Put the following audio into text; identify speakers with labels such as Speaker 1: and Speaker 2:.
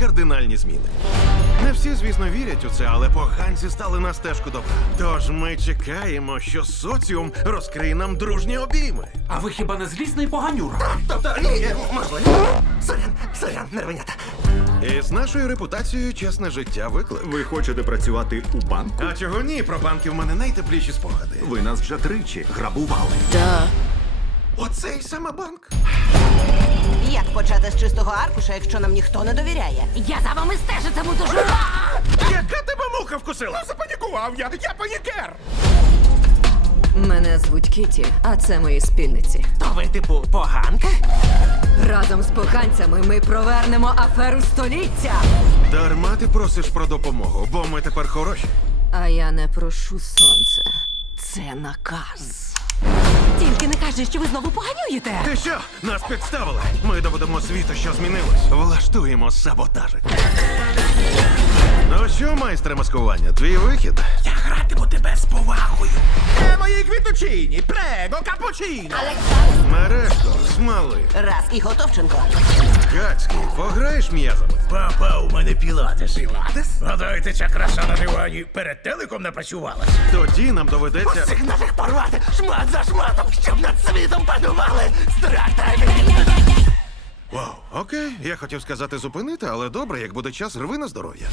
Speaker 1: зміни. Не всі, звісно, вірять у це, але поганці стали на стежку добра. Тож ми чекаємо, що соціум розкриє нам дружні обійми.
Speaker 2: А ви хіба не злісний поганюра?
Speaker 3: Тобто, ні, можливо. Сорян, сорян, нервенята.
Speaker 1: І з нашою репутацією чесне життя виклик.
Speaker 4: Ви хочете працювати у банку?
Speaker 1: А чого ні? Про банки в мене найтепліші спогади.
Speaker 4: Ви нас вже тричі грабували.
Speaker 1: Оцей саме банк.
Speaker 5: Почати з чистого аркуша, якщо нам ніхто не довіряє?
Speaker 6: Я за вами стежитиму дуже.
Speaker 1: Яка тебе муха вкусила?
Speaker 3: Запанікував я, я панікер.
Speaker 7: Мене звуть Кіті, а це мої спільниці.
Speaker 3: То ви, типу, поганка?
Speaker 7: Разом з поганцями ми провернемо аферу століття.
Speaker 1: Дарма ти просиш про допомогу, бо ми тепер хороші.
Speaker 7: А я не прошу сонце. Це наказ.
Speaker 6: Тільки не кажи, що ви знову поганюєте.
Speaker 1: Ти що? Нас підставили. Ми доведемо світу, що змінилось. Влаштуємо саботажик. Ну що, майстре маскування, твій вихід?
Speaker 3: Я гратиму тебе з повагою. Е, мої квіточині, прего, капучино.
Speaker 1: Мережко, смали.
Speaker 5: Раз і Готовченко.
Speaker 1: Гацький, пограєш м'язами?
Speaker 3: Папа, у мене пілатес. Пілатес? Гадаєте, ця краса на дивані перед телеком напрацювалась?
Speaker 1: Тоді нам доведеться.
Speaker 3: Усіх наших порвати шмат за шматом, щоб над світом панували страх та
Speaker 1: Вау, окей, я хотів сказати зупинити, але добре, як буде час, рви на здоров'я.